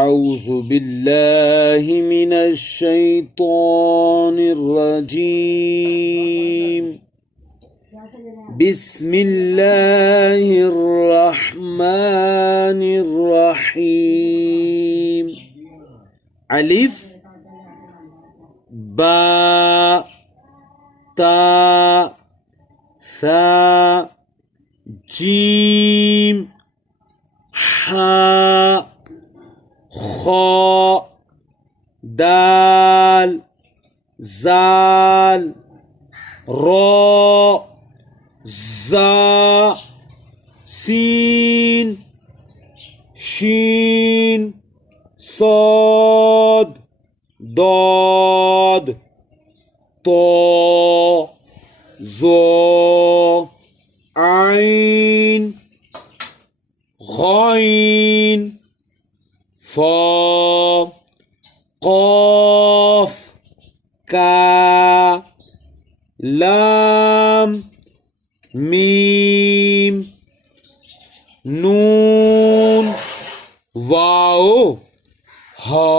أعوذ بالله من الشيطان الرجيم بسم الله الرحمن الرحيم الف با تا ثا جیم حا خا دال زال را زا سین شین صاد ضاد طا ظا عین غین فا قاف کا لام میم نون واو ہا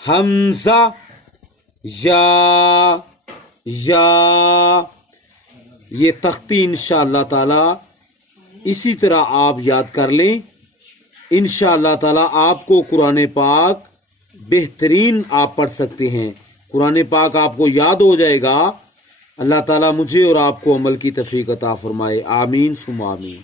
حمزہ یا یہ تختی انشاءاللہ تعالی اسی طرح آپ یاد کر لیں. انشاءاللہ تعالی آپ کو قرآن پاک بہترین آپ پڑھ سکتے ہیں. قرآن پاک آپ کو یاد ہو جائے گا. اللہ تعالیٰ مجھے اور آپ کو عمل کی توفیق عطا فرمائے. آمین ثم آمین.